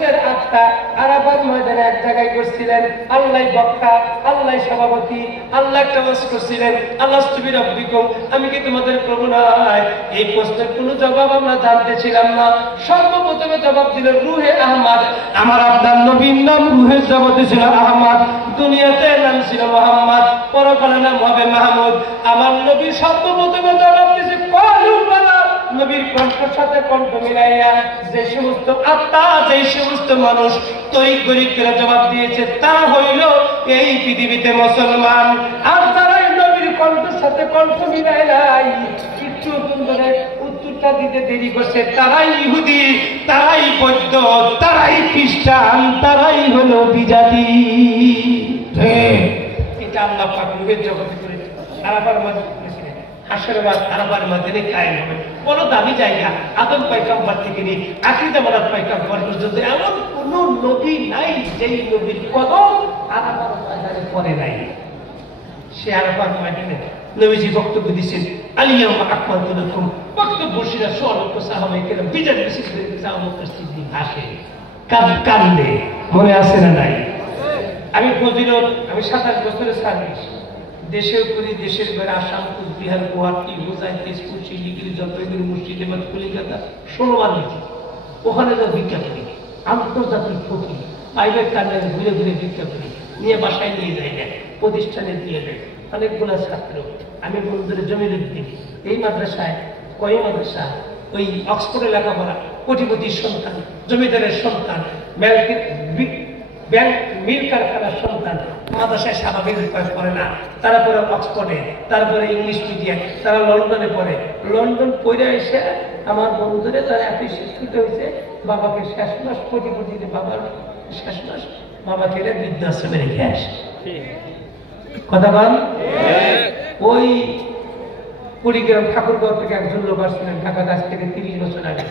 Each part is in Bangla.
মানুষের আত্মা আরাফাত ময়দানে এক জায়গায় করছিলেন। আল্লাহ বক্তা, আল্লাহ সভাপতি, আল্লাহ একটা ওয়াজ করছিলেন, আল্লাহ সুবি রাব্বিকুম, আমি কি তোমাদের প্রভু নয়? এই প্রশ্নের কোনো জবাব আমরা জানতেছিলাম না। সর্বপ্রথমে জবাব দিল রূহে আহমদ। আমার আপনার নবীর নাম রূহের জগতে ছিল আহমদ, দুনিয়াতে নাম ছিল মুহাম্মদ, পরকালে নাম হবে মাহমুদ। আমার নবী সর্বপ্রথমে জবাব দিয়েছে ক্বালু বালা, নবীর কণ্ঠের সাথে কণ্ঠ মিলাইয়া যে সমস্ত আত্মা, যে সমস্ত মানুষ তৈরি করে জবাব দিয়েছে তারা হইল এই পৃথিবীতে মুসলমান। আর যারা নবীর কণ্ঠের সাথে কণ্ঠ মিলাই নাই, একটু ধরে উত্তরটা দিতে দেরি করছে, তারাই ইহুদি, তারাই বৌদ্ধ, তারাই খ্রিস্টান, তারাই হলো বিজাতি। এটা আল্লাহ পাক রূহের জগতে করেছে, আরাফার মাঝে করেছিলেন। হাসরের আরাফার মাঝে কায়েম হবে বড় দামি জায়গা। আদম পয়গম্বর থেকে নিয়ে আখির জামানাত পয়গম্বর পর্যন্ত এমন কোন নবী নাই যেই নবীর কদম আরাফার ময়দানে পড়ে নাই। সে আরাফার ময়দানে নবীজি বক্তব্য দিচ্ছেন, আলিয়াউমা আকমালতু লাকুম, বক্তব্য সেরা সর্ব সাহাবায়ে কেরাম বিজয় মিছিল করে সাহাবায়ে সিদ্দিক আসে কান্দে, মনে আছে না নাই? আমি ফজিলত, আমি 27 বছরের সার্ভিস, দেশের করি, দেশের বাইরে আসাম, কুচবিহার, গুয়াহাটি, হোজাই, তেজপুর, শিলিগুড়ি, জলপাইগুড়ি, মুর্শিদাবাদ, কলিকাতা 16 বার গেছি। ওখানে যা ভিক্ষা করি, আন্তর্জাতিক ফকির প্রাইভেট কারণে ঘুরে ঘুরে ভিক্ষা করি, নিয়ে বাসায় নিয়ে যাই না, প্রতিষ্ঠানে দিয়ে দেয় অনেকগুলো ছাত্র। আমি বন্ধুদের জমিরুদ্দিন, এই মাদ্রাসায় ওই মাদ্রাসা, ওই অক্সফোর্ডে লেখাপড়া, কোটিপতির সন্তান, জমিদারের সন্তান, ব্যাংক মিল কারখানার সন্তান, মাদ্রাসায় স্বাভাবিক পড়ে না, তারা পড়ে অক্সফোর্ডে, তারপরে ইংলিশ মিডিয়াম, তারা লন্ডনে পড়ে। লন্ডন পড়ে এসে আমার বন্ধুরে তারা এত শিক্ষিত হয়েছে, বাবাকে শেষ মাস কোটিপতি, বাবার শেষ মাস বাবাকে বৃদ্ধাশ্রমে রেখে আসে। কথা বল। ওই কুড়িগ্রাম ঠাকুরগাঁও থেকে একজন লোক আসছিলেন ঢাকা, কাছ থেকে 30 বছর আগে,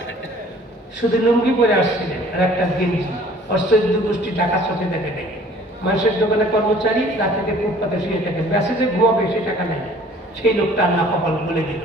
শুধু লুঙ্গি পরে আসছিলেন আর একটা গেঞ্জি। অষ্ট্র গোষ্ঠী টাকা চোখে দেখে নেই, মানুষের দোকানে কর্মচারী, রাতে ফুটপাতে শুয়ে থাকে, মেসেজে ঘুমাবে, সে টাকা নেই। সেই লোকটা আল্লাহ কপাল বলে দিল,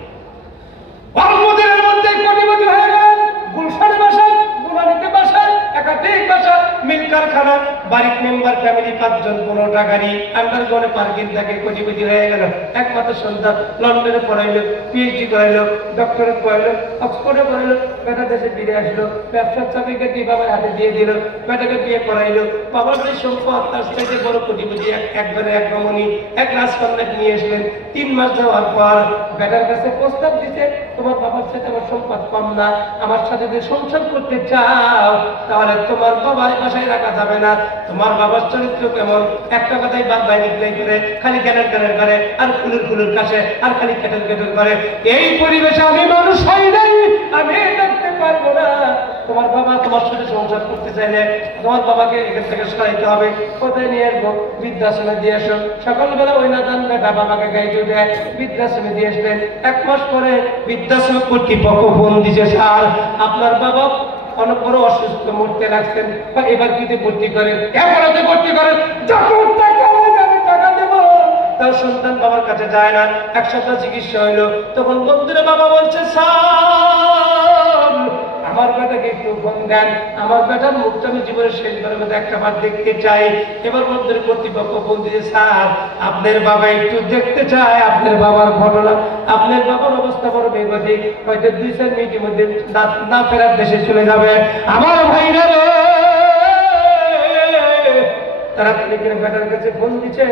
অল্পদিনের মধ্যে কোটিপতি হয়ে গেলেন। গুলশানে বাসা, গুলানিতে বাসা, একাধিক বাসা, মিল কারখানা, বাড়ির মেম্বার ফ্যামিলি 5 জন, 15টা গাড়ি, আন্ডারগ্রাউন্ডে পার্কিং থাকে, কোটিপতি হয়ে গেল। একমাত্র সন্তান লন্ডনে পড়াইলো, পিএইচডি করাইলো, ডক্টরেট করাইলো, অক্সফোর্ডে পড়াইলো, বেটা দেশে ফিরে আসলো, ব্যবসার চাবিকাঠি বাবার হাতে দিয়ে দিল, বেটাকে বিয়ে করাইলো। বাবার যে সম্পদ, তার সাথে বড় কোটিপতি, একবারে এক রমণী, এক রাজকন্যা নিয়ে এসলেন। 3 মাস যাওয়ার পর বেটার কাছে প্রস্তাব দিতে, তোমার বাবার সাথে আমার সম্পদ কম না, আমার সাথে যদি সংসার করতে চাও তাহলে তোমার বাবার বাসায় রাখা যাবে না। তোমার বাবার চরিত্র কেমন, একটা কথাই বাদ বাইরে করে, খালি ক্যানের করে, আর ফুলের কাছে, আর খালি কেটল করে। এই পরিবেশে আমি মানুষ হই নাই, আমি থাকতে পারবো না। তোমার বাবা তোমার সাথে সংসার করতে চাইলে তোমার বাবাকে এখান থেকে সরাইতে হবে। কোথায় নিয়ে আসবো? বৃদ্ধাশ্রমে দিয়ে আসো। সকালবেলা ওই না জান বেটা বাবাকে গাইতে উঠে বৃদ্ধাশ্রমে দিয়ে আসলেন। 1 মাস পরে বৃদ্ধাশ্রম কর্তৃপক্ষ ফোন দিছে, স্যার আপনার বাবা অনেক বড় অসুস্থ, মরতে লাগছেন, বা এবার কিতে ভর্তি করেন, এবারে ভর্তি করেন, যত টাকা লাগে আমি টাকা দেবো। তার সন্তান বাবার কাছে যায় না। 1 সপ্তাহ চিকিৎসা হইলো, তখন বন্ধুরা বাবা বলছে, স্যার আমার বেটাকে একটু ফোন দেন, আমার বেটার মুখটা আমি জীবনের শেষবারের মধ্যে একটাবার দেখতে চাই। এবার মন্দির কর্তৃপক্ষ ফোন দিয়ে, স্যার আপনার বাবা একটু দেখতে চায় আপনার বাবার ঘটনা, আপনার বাবার অবস্থা বড় বেগতিক, হয়তো 2-4 মিনিটের মধ্যে না ফেরার দেশে চলে যাবে। আমার ভাইরা রে, তারা বেটার কাছে ফোন দিচ্ছে,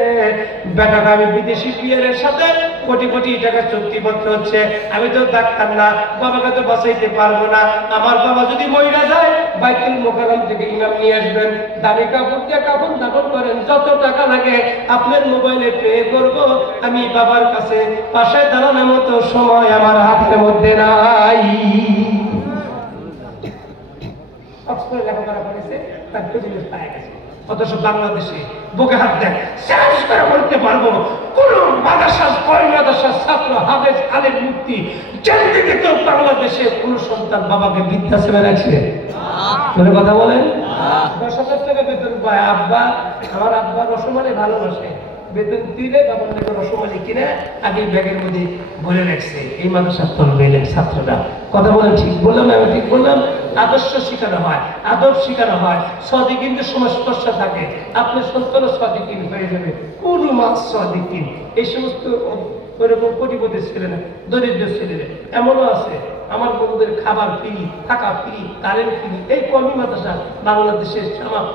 বেটাটা আমি বিদেশি প্লেয়ারের সাথে কোটি টাকা চুক্তিপত্র হচ্ছে, আমি তো ডাক্তার না, বাবাকে তো বাঁচাইতে পারবো না। আমার বাবা যদি মহিলা যায়, বাইতুল মুকাররম থেকে ইমাম নিয়ে আসবেন, দামি কাপড় দিয়ে কাপড় দাপন করেন, যত টাকা লাগে আপনার মোবাইলে পে করবো। আমি বাবার কাছে পাশে দাঁড়ানোর মতো সময় আমার হাতের মধ্যে নাই। অক্সফোর্ডে লেখাপড়া করেছে, তার প্রতিনিধি পায় গেছে। অথচ বাংলাদেশে বুকে হাত দেয়, শেষ করে বলতে পারবো কোন মাদ্রাসার ছাত্র হাফেজ আলেম মুফতি যেদিকে কেউ বাংলাদেশে কোন সন্তান বাবাকে বৃদ্ধাশ্রমে রাখছে? কথা বলেন। 10,000 টাকা বেতন পায় আব্বা, আমার আব্বা রসমালাই ভালোবাসে, বেতন দিলে তখন কোনো সময় কিনে আগে ব্যাগের মধ্যে ভরে রাখছে। এই মাদ্রাসার তলবেলের ছাত্ররা কথা বলেন, ঠিক বললাম না? আমি ঠিক বললাম? আদর্শ শেখানো হয়, আদব শেখানো হয়, সদিকিনদের সংস্পর্শ থাকে, আপনার সন্তানও সদিকিন হয়ে যাবে। কোন মাস সদিকিন, এই সমস্ত ওইরকম কোটিপতি ছেলেরা, দরিদ্র ছেলেরা এমনও আছে আমার বন্ধুদের খাবার ফ্রি, থাকা ফ্রি, কারেন্ট ফ্রি। এই কমি মাদ্রাসা বাংলাদেশের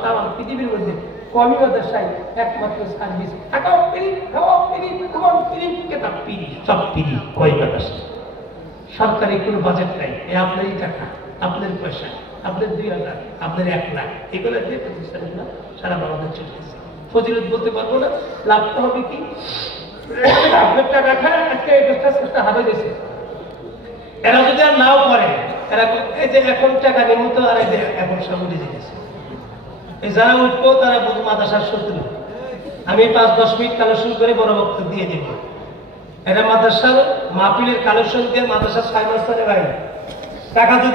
তামাম পৃথিবীর মধ্যে কমি মাদ্রাসায় একমাত্র সার্ভিস, থাকাও ফ্রি, খাওয়াও ফ্রি, ঘুমাও ফ্রি, কেতাব ফ্রি, সব ফ্রি। কই মাদ্রাসা সরকারি কোনো বাজেট নাই, এ আপনারই টাকা, আপনার পয়সা, আপনার 2000, আপনার 1 লাখ, এগুলো দিয়ে প্রতিষ্ঠানের না সারা বাংলাদেশ চলতেছে। ফজিলত বলতে পারবো না, লাভটা হবে কি? আপনার টাকা খায় আজকে এই চেষ্টা হাতে গেছে। এরা যদি আর নাও করে, এরা এই যে এখন টাকা নিমত আর এই যে এখন সব উঠে যেতেছে। এই যারা উঠবো তারা বুধ মাদ্রাসার শত্রু। আমি 5-10 মিনিট কালেকশন করে বড় বক্তব্য দিয়ে দেব। এরা মাদ্রাসার মাহফিলের কালেকশন দিয়ে মাদ্রাসার 6 মাস ধরে ভাই টাকা